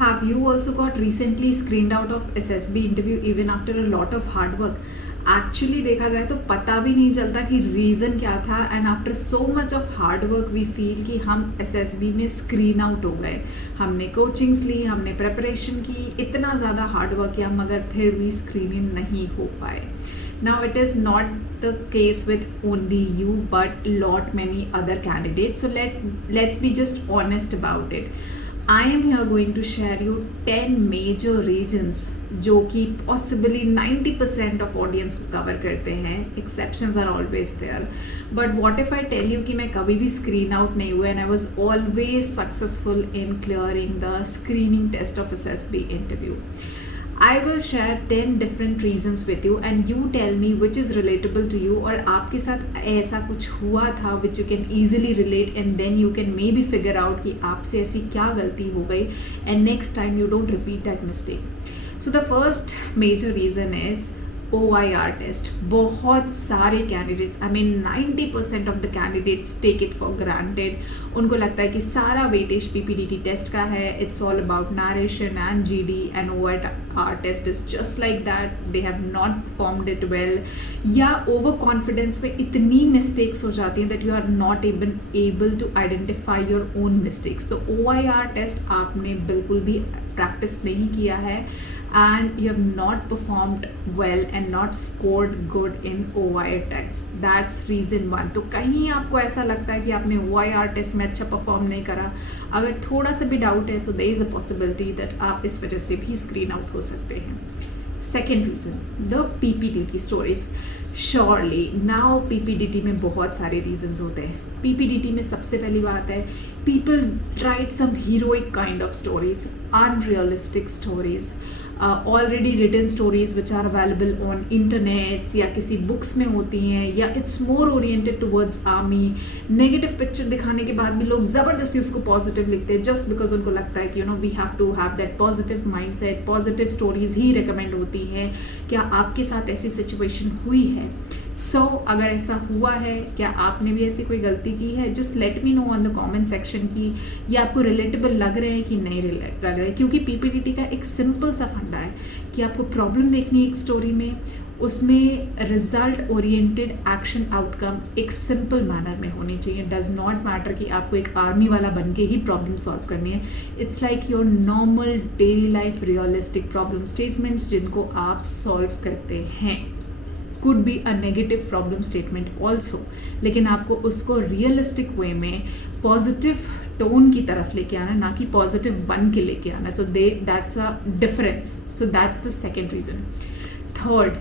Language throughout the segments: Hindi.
Have you also got recently screened out of SSB interview even after a lot of hard work? Actually देखा जाए तो पता भी नहीं चलता कि रीज़न क्या था, and after so much of hard work we feel कि हम SSB में स्क्रीन आउट हो गए. हमने कोचिंग्स ली, हमने प्रिपरेशन की, इतना ज़्यादा हार्ड वर्क किया, मगर फिर भी स्क्रीनिंग नहीं हो पाए. Now it is not the case with only you but lot many other candidates. So let's be just honest about it. I am here going to share you 10 major reasons जो कि possibly 90% of audience को cover करते हैं. Exceptions are always there. But what if I tell you कि मैं कभी भी screen out नहीं हुआ and I was always successful in clearing the screening test of SSB interview. I will share 10 different reasons with you and you tell me which is relatable to you, और आपके साथ ऐसा कुछ हुआ था which you can easily relate and then you can maybe figure out कि आपसे ऐसी क्या गलती हो गई and next time you don't repeat that mistake. So the first major reason is OIR test. बहुत सारे candidates, I mean 90% of the candidates take it for granted. उनको लगता है कि सारा वेटेज PPDT टेस्ट का है. It's all about narration and GD and OIR test is just like that. They have not performed it well, या ओवर कॉन्फिडेंस में इतनी मिस्टेक्स हो जाती हैं that you are not able to identify your own mistakes. तो OIR टेस्ट आपने बिल्कुल भी प्रैक्टिस नहीं किया है and you have not performed well and not scored good in OIR test. That's reason one. तो कहीं आपको ऐसा लगता है कि आपने OIR टेस्ट में अच्छा परफॉर्म नहीं करा, अगर थोड़ा सा भी डाउट है तो there is a possibility that आप इस वजह से भी स्क्रीन आउट हो सकते हैं. Second reason, the PPDT stories. Surely now PPDT में बहुत सारे reasons होते हैं. PPDT में सबसे पहली बात है people write some heroic kind of stories, unrealistic stories, already written stories which are available on internets या किसी books में होती हैं, या it's more oriented towards army. Negative picture दिखाने के बाद भी लोग ज़बरदस्ती उसको positive लिखते हैं just because उनको लगता है कि we have to have that positive mindset. Positive stories he recommend होती हैं. क्या आपके साथ ऐसी situation हुई है? So अगर ऐसा हुआ है, क्या आपने भी ऐसी कोई गलती की है, just let me know on the comment section की ये आपको रिलेटेबल लग रहे हैं कि नहीं लग रहे हैं. क्योंकि PPDT का एक सिंपल सा फंडा है कि आपको प्रॉब्लम देखनी है एक स्टोरी में, उसमें रिजल्ट ओरिएंटेड एक्शन आउटकम एक सिंपल मैनर में होनी चाहिए. डज नॉट मैटर कि आपको एक आर्मी वाला बन के ही प्रॉब्लम सॉल्व करनी है. It's like your normal daily life realistic problem statements जिनको आप सॉल्व करते हैं. Could be a negative problem statement also, लेकिन आपको उसको रियलिस्टिक वे में पॉजिटिव टोन की तरफ लेके आना, ना कि पॉजिटिव बन के लेके आना. So that's a difference. So that's the second reason. Third,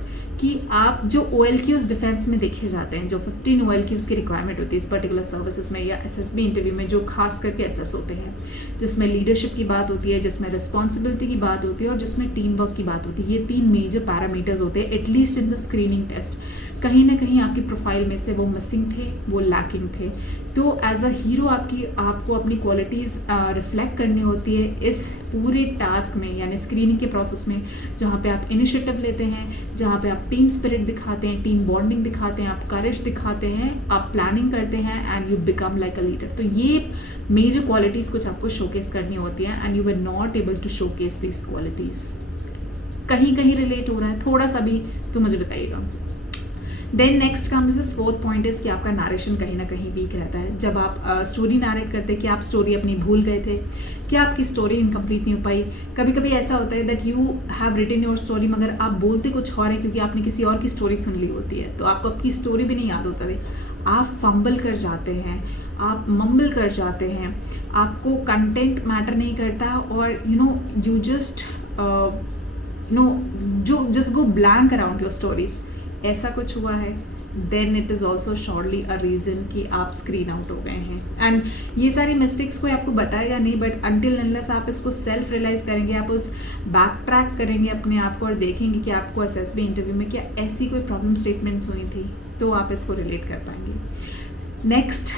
कि आप जो OLQs डिफेंस में देखे जाते हैं, जो 15 OLQs की रिक्वायरमेंट होती है इस पर्टिकुलर सर्विसेज में या SSB इंटरव्यू में, जो खास करके SS होते हैं, जिसमें लीडरशिप की बात होती है, जिसमें रिस्पॉन्सिबिलिटी की बात होती है और जिसमें टीम वर्क की बात होती है. ये 3 मेजर पैरामीटर्स होते हैं at least in the screening test. कहीं ना कहीं आपकी प्रोफाइल में से वो मिसिंग थे, वो लैकिंग थे. तो एज अ हीरो आपको अपनी क्वालिटीज़ रिफ्लेक्ट करनी होती है इस पूरे टास्क में, यानी स्क्रीनिंग के प्रोसेस में, जहाँ पे आप इनिशिएटिव लेते हैं, जहाँ पे आप टीम स्पिरिट दिखाते हैं, टीम बॉन्डिंग दिखाते हैं, आप करेज दिखाते हैं, आप प्लानिंग करते हैं and you become like a leader. तो ये मेजर क्वालिटीज़ कुछ आपको शोकेस करनी होती हैं and you were not able to showcase this qualities. कहीं कहीं रिलेट हो रहा है थोड़ा सा भी तो मुझे बताइएगा. Then next comes this fourth point is कि आपका नरेशन कहीं ना कहीं वीक रहता है. जब आप स्टोरी नरेट करते हैं कि आप स्टोरी अपनी भूल गए थे, क्या आपकी स्टोरी इनकम्प्लीट नहीं हो पाई. कभी कभी ऐसा होता है that you have written your story मगर आप बोलते कुछ और है क्योंकि आपने किसी और की स्टोरी सुन ली होती है, तो आपको आपकी स्टोरी भी नहीं याद होता है. आप फंबल कर जाते हैं, आप मम्बल कर जाते हैं, आपको कंटेंट मैटर नहीं करता और you just just go blank around your stories. ऐसा कुछ हुआ है, then it is also surely a reason कि आप स्क्रीन आउट हो गए हैं. एंड ये सारी मिस्टेक्स कोई आपको बताएगा नहीं, बट अनटिल अनलेस आप इसको सेल्फ रियलाइज़ करेंगे, आप उस बैक ट्रैक करेंगे अपने आप को और देखेंगे कि आपको SSB इंटरव्यू में क्या ऐसी कोई प्रॉब्लम स्टेटमेंट्स हुई थी, तो आप इसको रिलेट कर पाएंगे. नेक्स्ट,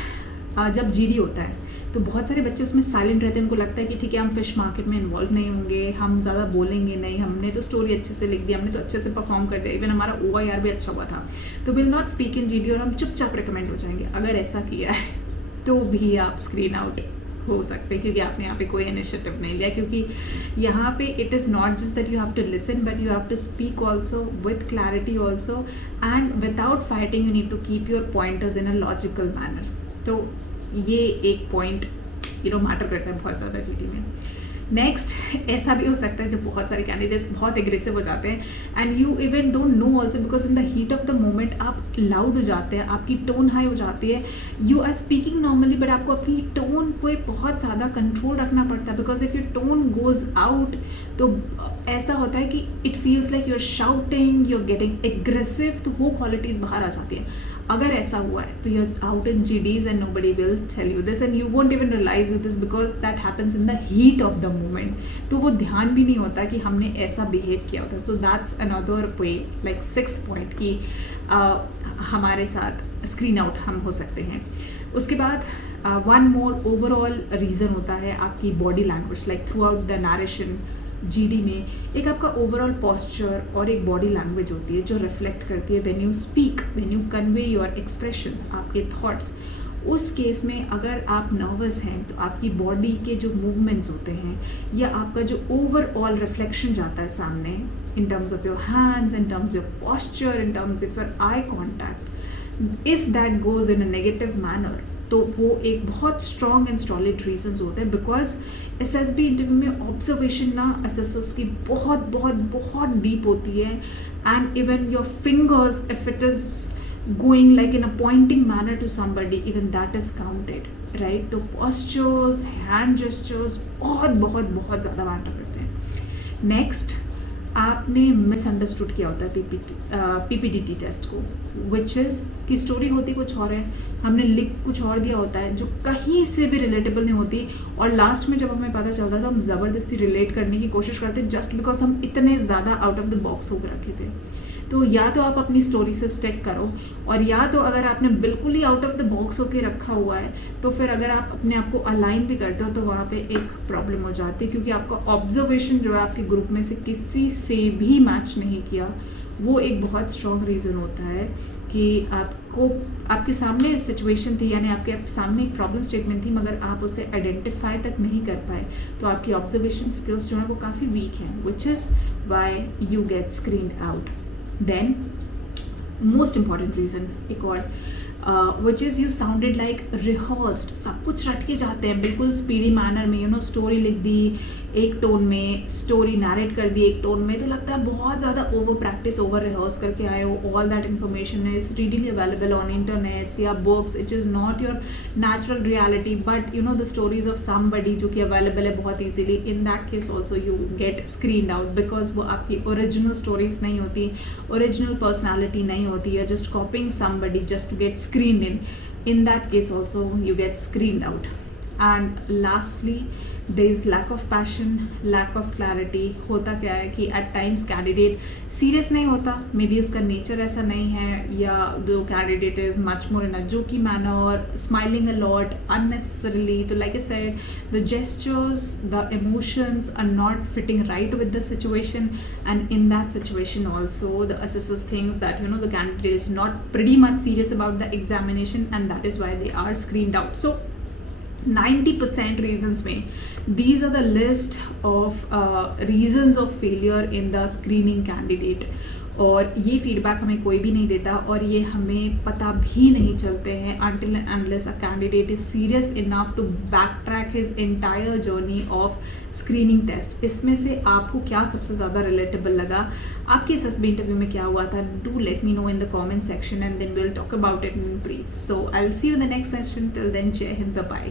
जब GD होता है तो बहुत सारे बच्चे उसमें साइलेंट रहते हैं. उनको लगता है कि ठीक है हम फिश मार्केट में इन्वॉल्व नहीं होंगे, हम ज़्यादा बोलेंगे नहीं, हमने तो स्टोरी अच्छे से लिख दी, हमने तो अच्छे से परफॉर्म कर दिया, इवन हमारा OIR भी अच्छा हुआ था, तो will not speak in GD और हम चुपचाप रिकमेंड हो जाएंगे. अगर ऐसा किया है तो भी आप स्क्रीन आउट हो सकते हैं, क्योंकि आपने यहाँ पे कोई इनिशिएटिव नहीं लिया। क्योंकि यहाँ पे it is not just that you have to listen, but you have to speak also with clarity also, and without fighting you need to keep your pointers in a logical manner. तो ये एक पॉइंट मैटर करता है बहुत ज़्यादा जीडी में। नेक्स्ट, ऐसा भी हो सकता है जब बहुत सारे कैंडिडेट्स बहुत एग्रेसिव हो जाते हैं and you even don't know also, because in the heat of the moment आप लाउड हो जाते हैं, आपकी टोन हाई हो जाती है, you are speaking normally but आपको अपनी टोन पे बहुत ज़्यादा कंट्रोल रखना पड़ता है, because if your tone goes out तो ऐसा होता है कि it feels like you are shouting, you are getting aggressive, तो वो क्वालिटीज़ बाहर आ जाती है। अगर ऐसा हुआ है तो you are out in GDs and nobody will tell you this and you won't even realise this, because that happens in the heat of the moment. तो वो ध्यान भी नहीं होता कि हमने ऐसा बिहेव किया होता है। So that's another way, like 6th point कि हमारे साथ स्क्रीन आउट हम हो सकते हैं। उसके बाद वन मोर ओवरऑल रीज़न होता है आपकी body language, like through out the narration GD में एक आपका ओवरऑल पॉस्चर और एक बॉडी लैंग्वेज होती है जो रिफ्लेक्ट करती है when you speak, when you convey your expressions, आपके थॉट्स। उस केस में अगर आप नर्वस हैं तो आपकी बॉडी के जो मूवमेंट्स होते हैं या आपका जो ओवरऑल रिफ्लेक्शन जाता है सामने, in terms of your hands, in terms of posture, in terms of your eye contact, if that goes in a negative manner, तो वो एक बहुत स्ट्रॉन्ग एंड सॉलिड रीजंस होते हैं। बिकॉज SSB इंटरव्यू में ऑब्जर्वेशन ना असेसर्स की बहुत बहुत बहुत डीप होती है, and even your fingers, if it is going like in a pointing manner to somebody, even that is counted, right. तो पोस्चर्स, हैंड जेस्चर्स बहुत बहुत बहुत ज़्यादा मैटर करते हैं। नेक्स्ट, आपने मिसअंडरस्टूड किया होता है PPDT टेस्ट को, विच इज़ कि स्टोरी होती कुछ और है, हमने लिख कुछ और दिया होता है जो कहीं से भी रिलेटेबल नहीं होती, और लास्ट में जब हमें पता चलता था हम ज़बरदस्ती रिलेट करने की कोशिश करते जस्ट बिकॉज हम इतने ज़्यादा आउट ऑफ द बॉक्स होकर रखे थे। तो या तो आप अपनी स्टोरी से स्टिक करो, और या तो अगर आपने बिल्कुल ही आउट ऑफ द बॉक्स होकर रखा हुआ है तो फिर अगर आप अपने आप को अलाइन भी करते हो तो वहाँ पे एक प्रॉब्लम हो जाती है, क्योंकि आपका ऑब्जर्वेशन जो है आपके ग्रुप में से किसी से भी मैच नहीं किया। वो एक बहुत स्ट्रॉन्ग रीज़न होता है कि आपको आपके सामने सिचुएशन थी, यानी आपके सामने एक प्रॉब्लम स्टेटमेंट थी, मगर आप उसे आइडेंटिफाई तक नहीं कर पाए, तो आपकी ऑब्जर्वेशन स्किल्स जो है वो काफ़ी वीक हैं, which is why you get screened out. Then most important reason एक और, which is you sounded like rehearsed, सब कुछ रट के जाते हैं बिल्कुल स्पीडी मैनर में, स्टोरी लिख दी एक टोन में, स्टोरी नैरेट कर दी एक टोन में, तो लगता है बहुत ज़्यादा ओवर प्रैक्टिस, ओवर रिहर्स करके आए हो। All that information is readily available on internets या books, it is not your natural reality, but the stories of somebody जो कि अवेलेबल है बहुत easily. In that case also you get screened out, because वो आपकी ओरिजिनल स्टोरीज नहीं होती, ओरिजिनल पर्सनैलिटी नहीं होती है, just copying somebody just to get screened in that case also you get screened out. And lastly, there is lack of passion, lack of clarity. होता क्या है कि at times candidate serious नहीं होता, maybe उसका nature ऐसा नहीं है, या the candidate is much more in a jokey manner, smiling a lot unnecessarily. तो like I said, the gestures, the emotions are not fitting right with the situation, and in that situation also the assessors thinks that the candidate is not pretty much serious about the examination, and that is why they are screened out. So 90% reasons में these are the list of reasons of failure in the screening candidate. और ये फीडबैक हमें कोई भी नहीं देता, और ये हमें पता भी नहीं चलते हैं until and unless a candidate is serious enough to backtrack his entire journey of screening test. इसमें से आपको क्या सबसे ज़्यादा relatable लगा, आपके SSB इंटरव्यू में क्या हुआ था? Do let me know in the comment section and then we'll talk about it in brief. So I'll see you in the next session. Till then, Jai Hind, bye.